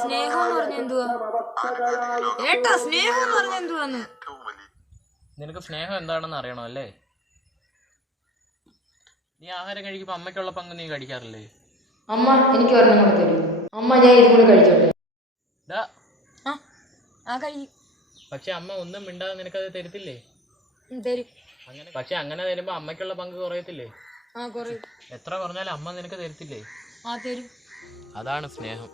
സ്നേഹം എന്ന് പറഞ്ഞ എന്തുവാ? സ്നേഹം എന്ന് പറഞ്ഞ എന്തുവാന്ന്? നിനക്ക് സ്നേഹം എന്താണെന്ന് അറിയണോ അല്ലേ? നീ ആഹാരം കഴിക്കുമ്പോ അമ്മയ്ക്കുള്ള പങ്ക് നീ കഴിക്കാറില്ലേ? അമ്മ എനിക്ക് ഒരെണ്ണം കൂടെ തരൂ. അമ്മ ഞാൻ ഇതും കൂടെ കഴിച്ചോട്ടെ. പക്ഷെ അമ്മ ഒന്നും മിണ്ടാതെ നിനക്കത് തരത്തില്ലേ? തരും. പക്ഷെ അങ്ങനെ തരുമ്പോ അമ്മയ്ക്കുള്ള പങ്ക് കുറയത്തില്ലേ? കുറയും. എത്ര പറഞ്ഞാലും അമ്മ നിനക്ക് തരത്തില്ലേ? തരും. അതാണ് സ്നേഹം.